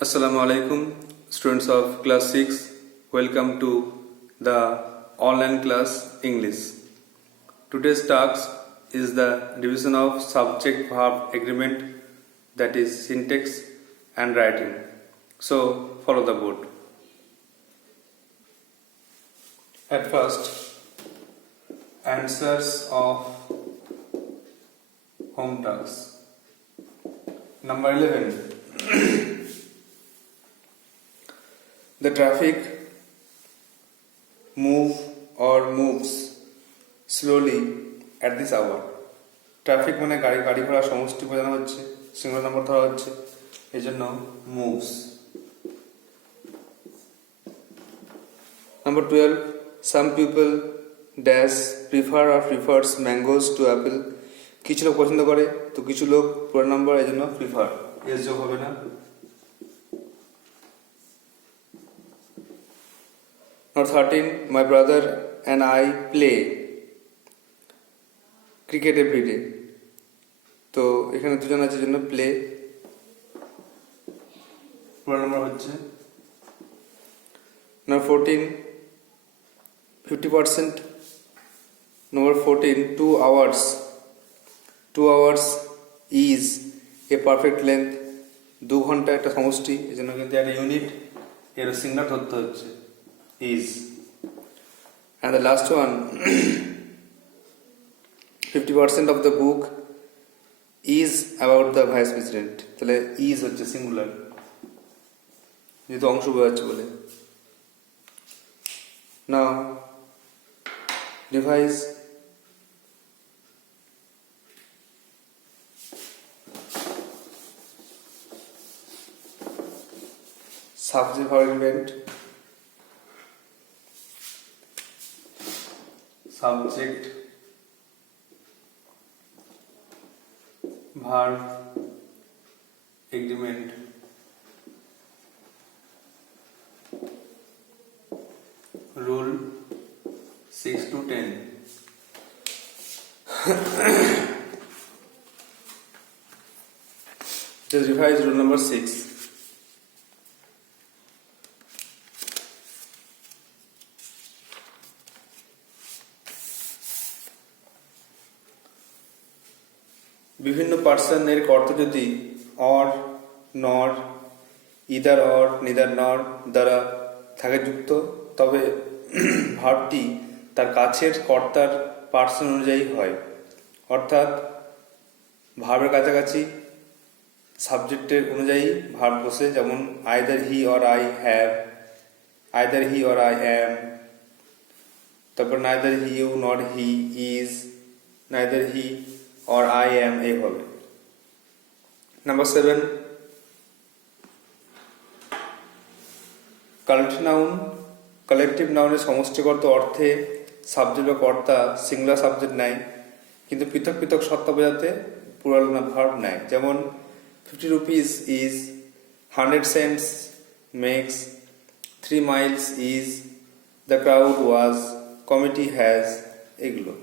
Assalamu alaikum, students of class 6. Welcome to the online class English. Today's task is the division of subject verb agreement, that is syntax and writing. So follow the board. At first, answers of home tasks. Number 11. The traffic moves slowly at this hour. Traffic মানে গাড়ি ঘোড়া সমষ্টি বোঝানো হচ্ছে, singular number ধরা হচ্ছে, এই জন্য moves. Number 12. Some people dash prefer or prefers mangoes to apple. কিছু লোক পছন্দ করে তো কিছু লোক পুরো নাম্বার, এই জন্য প্রিফার, এস যোগ হবে না। Number 13. My brother and I play cricket every day. তো এখানে দুজন আছে জন্য প্লে, পুরো নাম্বার হচ্ছে। Number 14. 50%. Number 14. 2 hours. 2 hours is a perfect length. 2 ঘন্টা একটা সমষ্টি, এই জন্য কিন্তু একটা ইউনিট, এর সিঙ্গুলার ধরতে হচ্ছে is. And the last one. 50% of the book is about the vice president. তাহলে is হচ্ছে সিঙ্গুলার, যেহেতু অংশ বোঝাচ্ছে বলে। Now revise. Subject verb agreement, subject verb agreement, rule 6 to 10. Just revise rule number 6. বিভিন্ন পার্সনের কর্তা যদি অর, নর, ইদার অর, নিদার নর দ্বারা থাকে যুক্ত, তবে ভার্বটি তার কাছের কর্তার পার্সন অনুযায়ী হয়। অর্থাৎ ভার্বের কাছাকাছি সাবজেক্টের অনুযায়ী ভার্ব বসে, যেমন either he or I have, either he or I am, তারপর neither he you not he is, neither he or I am, এইভাবে। Number 7. কালেকটিভ নাউনের সমষ্টিগত অর্থে সাবজেক্ট বা কর্তা সিঙ্গুলার সাবজেক্ট নেয়, কিন্তু পৃথক পৃথক সত্তা বোঝাতে প্লুরাল ভার্ব নেয়। যেমন 50 rupees is, 100 cents makes, 3 miles is, the crowd was, committee has, এগুলো।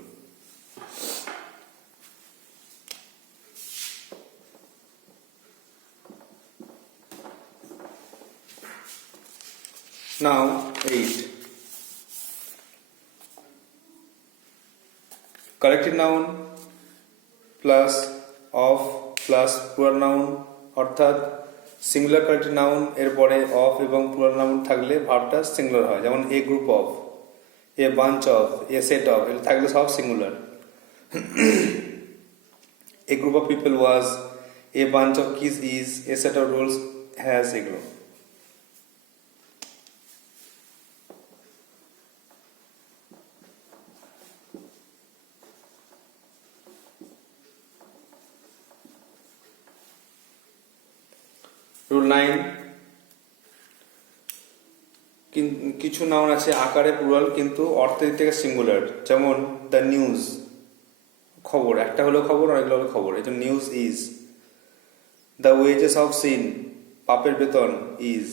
Now 8. Collective noun plus of plus plural noun, অর্থাৎ সিঙ্গুলার কালেক্টিভ নাউন এর পরে অফ এবং প্লুরাল নাউন থাকলে ভার্বটা সিঙ্গুলার হয়। যেমন a group of, a bunch of, a set of, এগুলো থাকলে সব singular. A group of people was, a bunch of kiss is, a set of rolls has, এগুলো। রুল 9. কিছু নাউন আছে আকারে প্লুরাল কিন্তু অর্থের দিক থেকে সিঙ্গুলার, যেমন দ্য নিউজ, খবর, একটা হলেও খবর, অনেকগুলো হলো খবর, এই জন্য news is. The wages of sin, পাপের বেতন, ইজ।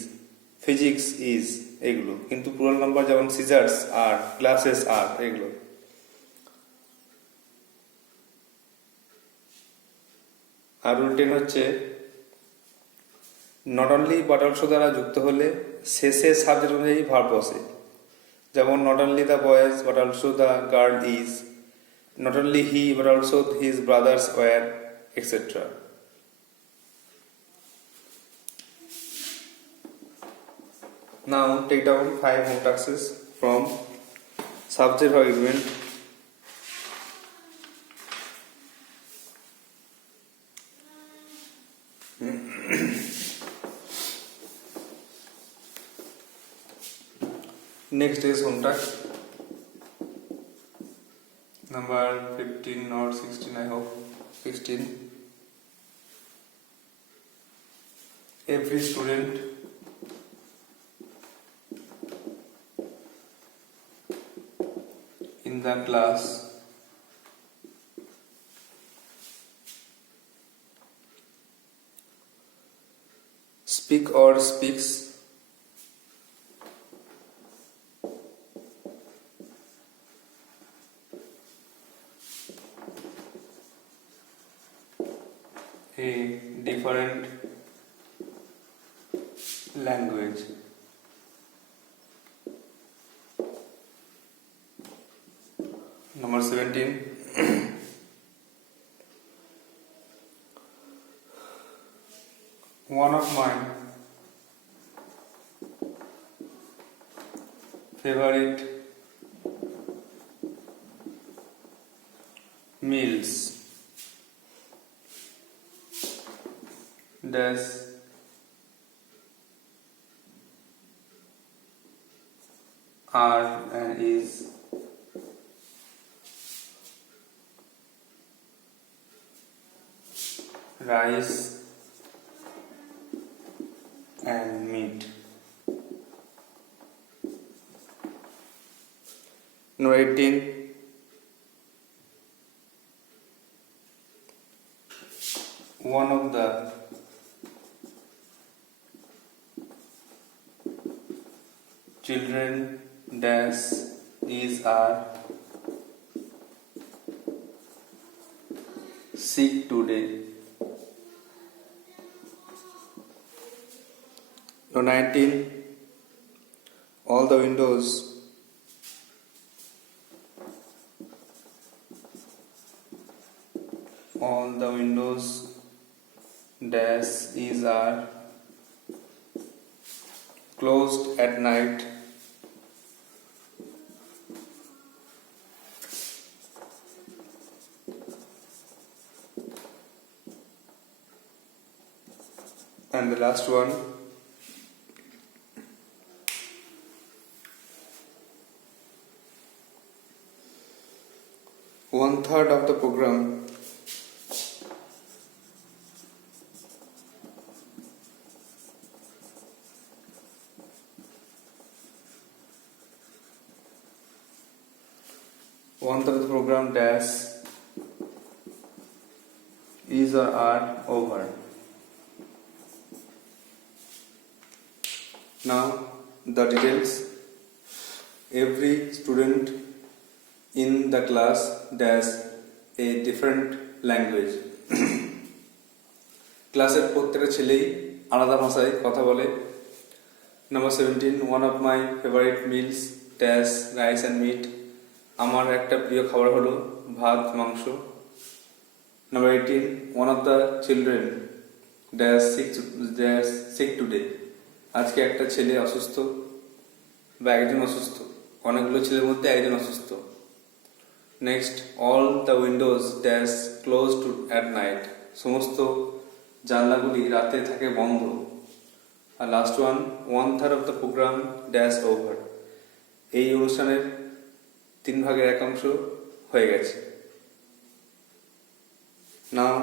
ফিজিক্স ইজ, এগুলো কিন্তু প্লুরাল নাম্বার, যেমন সিজার্স আর, গ্লাসেস আর, এগুলো। আর রুল 10 হচ্ছে নট অনলি বাট অলসো দ্বারা যুক্ত হলে শেষে সাবজেক্ট অনুযায়ী ভার্ব বসে। যেমন not only the boys but also the girl is, not only he but also his brothers war, etcetera. Now take down 5 home taxes from subject verb agreement. Next is home task number 15 or 16, I hope 16. Every student in the class speak or speaks a different language. Number 17. One of my favorite meals dash are and is rice and meat. Number 18. One of the children dash is are sick today. Number 19. All the windows dash is are closed at night. And the last one, one third of the program dash is or are over. Now the details. Every student in the class dash a different language. ক্লাসের প্রত্যেকটা ছেলেই আলাদা ভাষায় কথা বলে। Number 17. One of my favorite meals dash rice and meat. আমার একটা প্রিয় খাবার হলো ভাত মাংস। Number 18. One of the children dash sick today. আজকে একটা ছেলে অসুস্থ বা একজন অসুস্থ, অনেকগুলো ছেলের মধ্যে একজন অসুস্থ। Next, all the windows dash close to at night. সমস্ত জানলাগুলি রাতে থাকে বন্ধ। আর last one third of the programme dash over. এই অনুষ্ঠানের 3/1 হয়ে গেছে। Now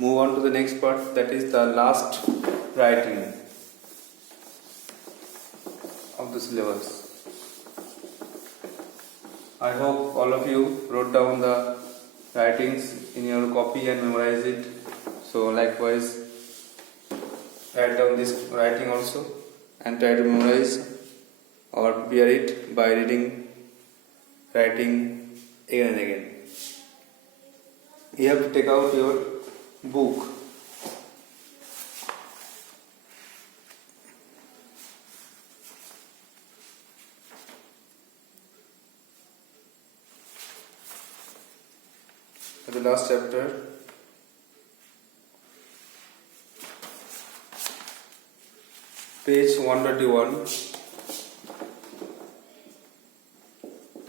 move on to the next part, that is the last writing of the syllabus. I hope all of you wrote down the writings in your copy and memorize it. So likewise write down this writing also and try to memorize or prepare it by reading writing again and again. You have to take out your book the last chapter. Page 121.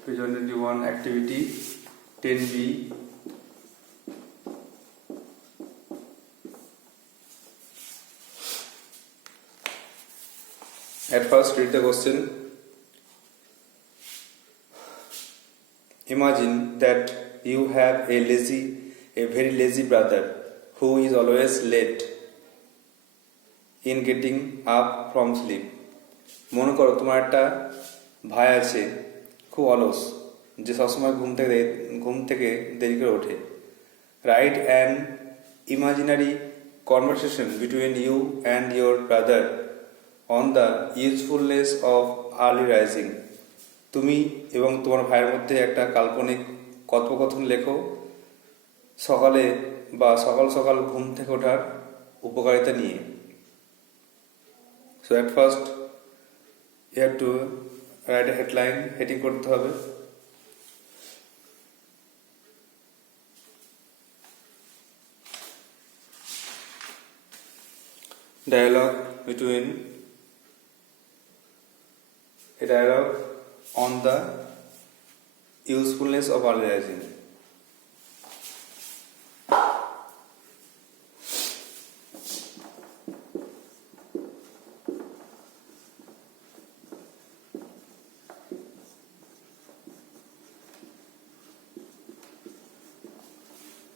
Page 121, activity 10B. At first, read the question. Imagine that you have a very lazy brother who is always late in getting up from sleep. মনে করো তোমার একটা ভাই আছে খুব অলস, যে সবসময় ঘুম থেকে দেরি করে ওঠে. Write an imaginary conversation between you and your brother on the usefulness of early rising. তুমি এবং তোমার ভাইয়ের মধ্যে একটা কাল্পনিক কথোপকথন লেখো সকালে বা সকাল সকাল ঘুম থেকে ওঠার উপকারিতা নিয়ে. So at first you have to write a headline, heading করতে হবে. Dialogue on the usefulness of early rising.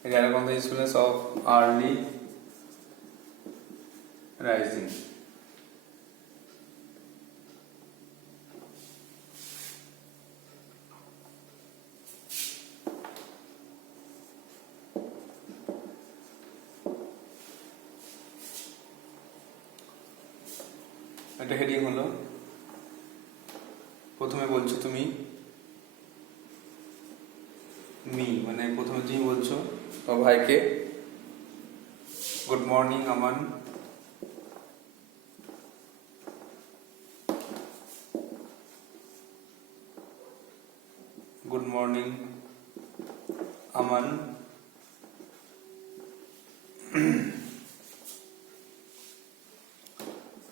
A dialogue on the usefulness of early rising. একটা হেডিং হলো, প্রথমে বলছো তুমি মানে প্রথমে তুমি বলছো তোমার ভাইকে, গুড মর্নিং আমান, গুড মর্নিং আমান.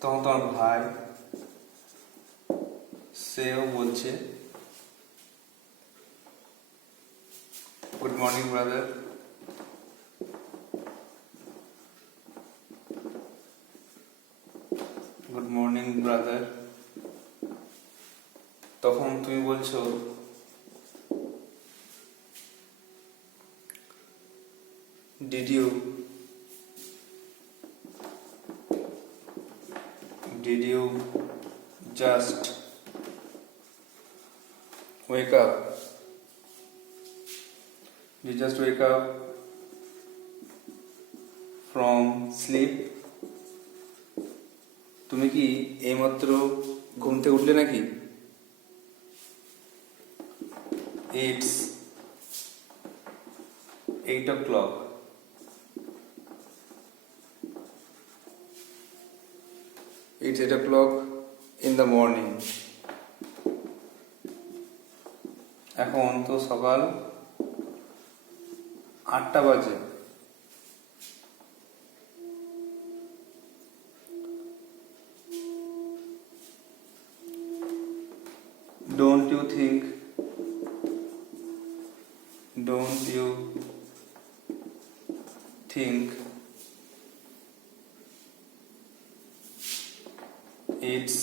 তখন তোমার ভাই সেও বলছে good morning brother. Good morning brother. তখন তুমি বলছো Did you just wake up? Did you just wake up from sleep? তুমি কি এইমাত্র ঘুম থেকে উঠলে নাকি? It's 8 o'clock. It's 8 o'clock in the morning. এখন তো সকাল 8টা বাজে. Don't you think it's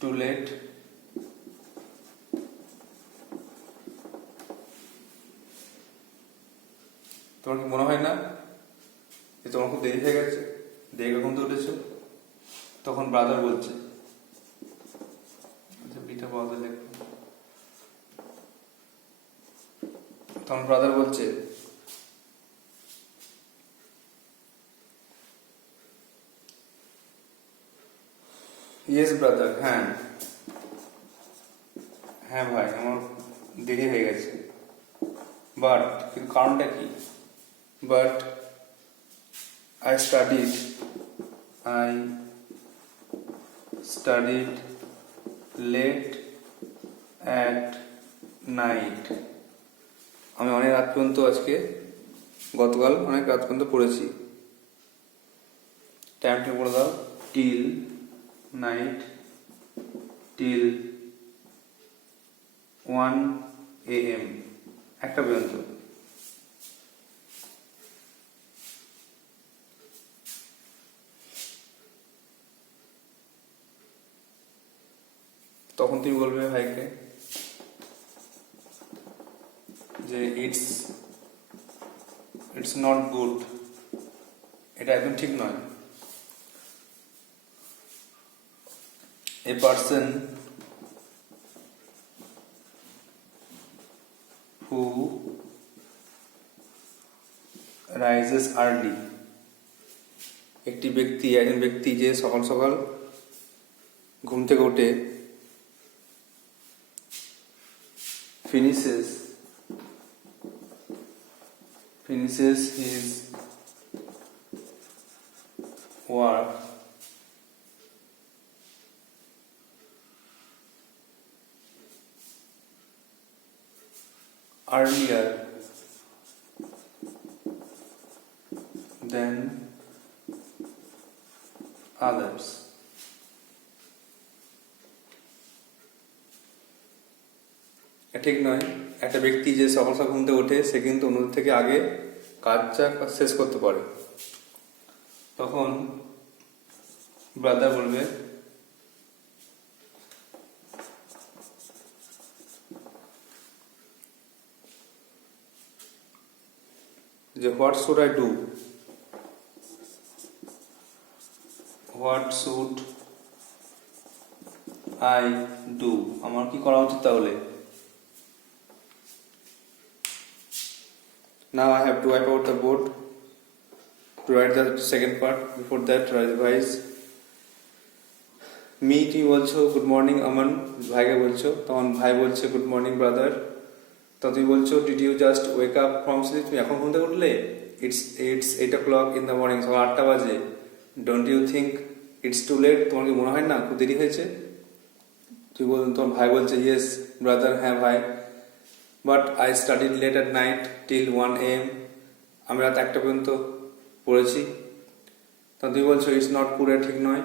too late? তোমার কি মনে হয় না যে তোমার খুব দেরি হয়ে গেছে, দেরি কখন তো উঠেছো? তখন ব্রাদার বলছে, তখন ব্রাদার বলছে ইয়েস ব্রাদার, হ্যাঁ ভাই আমার দেরি হয়ে গেছে. বাট কিন্তু কারণটা কি? But I studied late at night. আমি অনেক রাত পর্যন্ত আজকে গতকাল অনেক রাত পর্যন্ত পড়েছি। টাইমটা বলে দাও। টিল নাইট, টিল 1 AM, একটা পর্যন্ত। তখন তুমি বলবে ভাইকে যে ইটস নট গুড, এটা একদম ঠিক নয়। A person who rises early, একজন ব্যক্তি যে সকাল সকাল ঘুম থেকে উঠে finishes his work earlier than others. ঠিক নয়। একটা ব্যক্তি যে সকাল সকাল ঘুম থেকে ওঠে সে কিন্তু অন্যদের থেকে আগে কাজটা শেষ করতে পারে। তখন ব্রাদার বলবে যে হোয়াট শুড আই ডু, আমার কি করা উচিত তাহলে? Now I have to wipe out the board to write the second part. Before that, revise. Me তুমি বলছো গুড মর্নিং আমান, ভাইকে বলছো, তখন ভাই বলছে গুড মর্নিং ব্রাদার। তখন তুমি বলছো did you just wake up from sleep, তুমি এখন ঘুম থেকে উঠলে? ইটস 8 o'clock in the morning, সকাল 8টা বাজে। Don't you think it's too late, তোমার কি মনে হয় না খুব দেরি হয়েছে? তোমার ভাই বলছে ইয়েস ব্রাদার, হ্যাঁ ভাই, but I studied late at night till 1 AM, আমি রাত 1টা পর্যন্ত পড়েছি। তখন তুমি বলছো ইটস নট গুড, ঠিক নয়।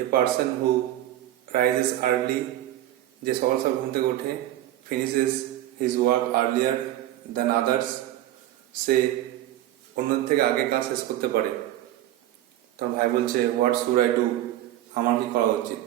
A person who rises early, যে সকাল সকাল ঘুম থেকে ওঠে, finishes his work earlier than others, সে অন্যদের থেকে আগে কাজ শেষ করতে পারে। তখন ভাই বলছে হোয়াট শুড আই ডু, আমার কি করা উচিত?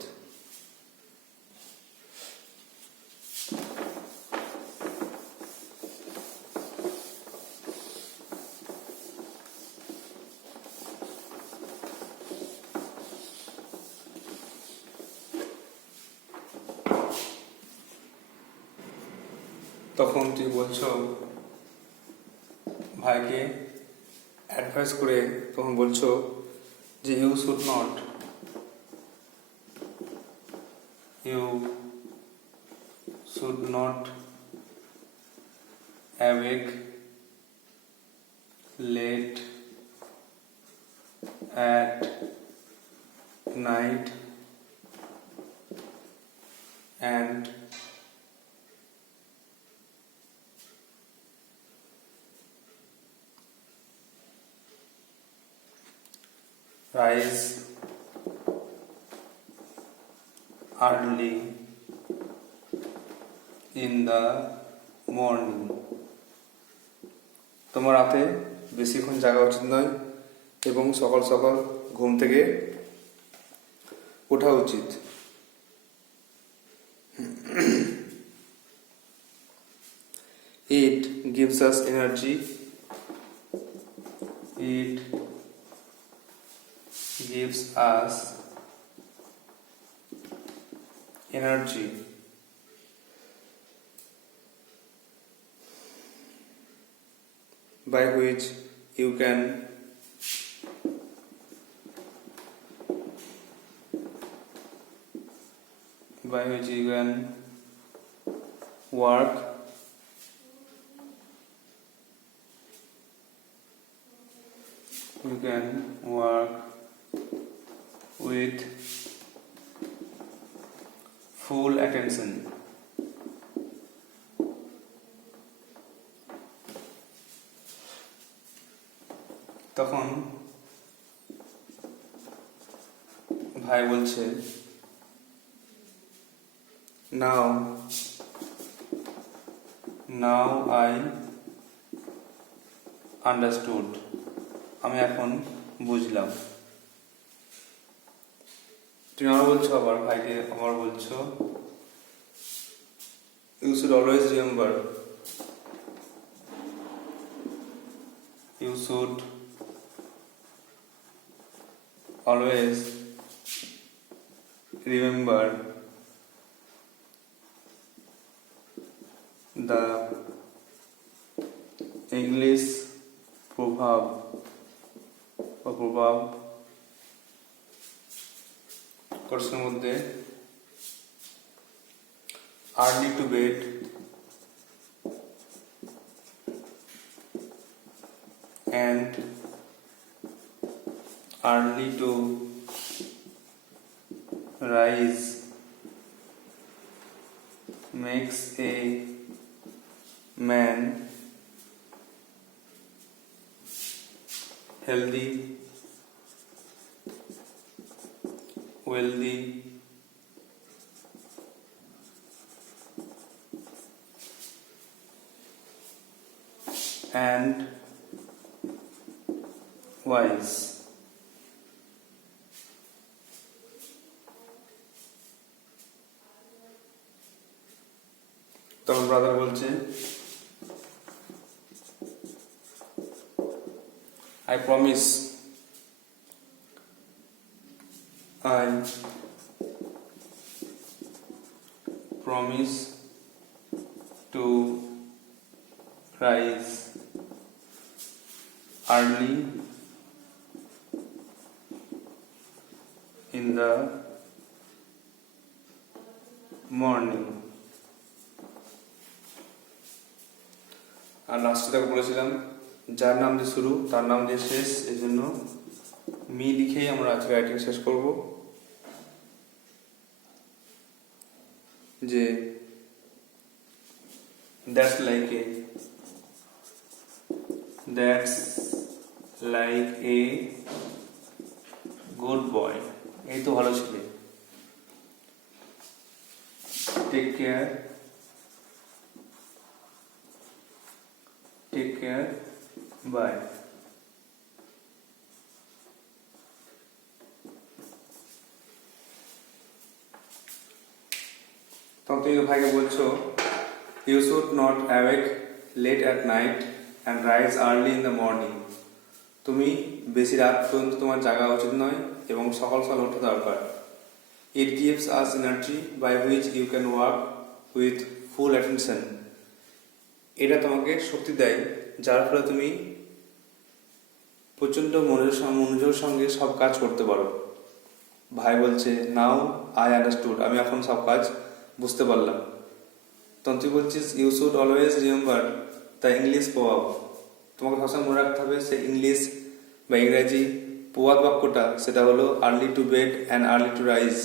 তখন তুই বলছো ভাইকে অ্যাডভাইস করে, তখন বলছো যে you should not awake late at night and rise early in the morning. তোমার রাতে বেশিক্ষণ জাগা উচিত নয় এবং সকাল সকাল ঘুম থেকে ওঠা উচিত। It gives us energy. It gives us energy. By which you can work with full attention. তখন ভাই বলছে, নাও আই আন্ডারস্টুড, আমি এখন বুঝলাম। তুমি আবার বলছো, আবার ভাইকে আবার বলছো, you should always remember, you should always remember the English proverb কোর্সের মধ্যে early to bed and early to rise makes a man healthy, wealthy, and wise. তখন ব্রাদার বলছে, I promise to rise early in the morning. আর লাস্টে তাকে বলেছিলাম, যার নাম দিয়ে শুরু তার নাম দিয়ে শেষ, এই জন্য মি লিখেই আমরা আজকে রাইটিং শেষ করব। যে that's like a good boy, এই তো ভালো ছেলে। Take care bye. তখন তুমি ভাইকে বলছো, you should not awake late at night and rise early in the morning. তুমি বেশি রাত পর্যন্ত তোমার জাগা উচিত নয় এবং সকাল সকাল ওঠা দরকার। It gives us energy by which you can work with full attention. এটা তোমাকে শক্তি দেয়, যার ফলে তুমি প্রচণ্ড মনোযোগের সঙ্গে সব কাজ করতে পারো। ভাই বলছে, নাও আই আন্ডারস্টুড, আমি এখন সব কাজ বুঝতে পারলাম। তখন তুই বলছিস, you should always remember the English প্রভাব। তোমাকে সবসময় মনে রাখতে হবে সে ইংলিশ বা ইংরাজি প্রবাদ বাক্যটা, সেটা হলো early to bed and early to rise.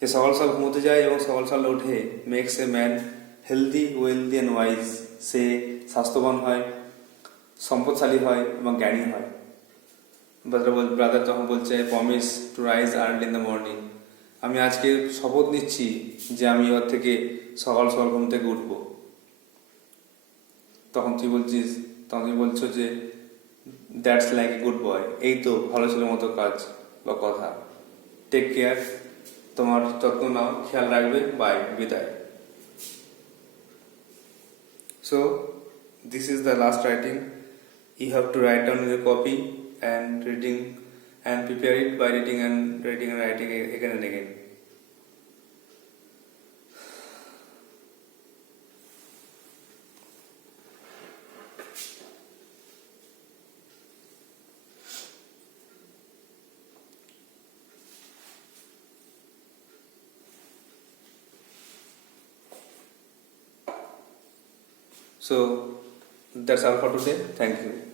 যে সকাল সকাল ঘুমোতে যায় এবং সকাল সকাল ওঠে, makes a man healthy, wealthy and wise. সে স্বাস্থ্যবান হয়, সম্পদশালী হয় এবং জ্ঞানী হয়। ব্রাদার তখন বলছে, promise to rise early in the morning, আমি আজকে শপথ নিচ্ছি যে আমি ওর থেকে সকাল সকাল ঘুম থেকে উঠবো। তখন তুমি বলছো যে that's like a good boy, এই তো ভালো ছেলের মতো কাজ বা কথা। টেক কেয়ার, তোমার যত্ন নাও, খেয়াল রাখবে, বাই, বিদায়। So this is the last writing. You have to write down in your copy and reading and prepare it by reading and writing again and again. So that's all for today. Thank you.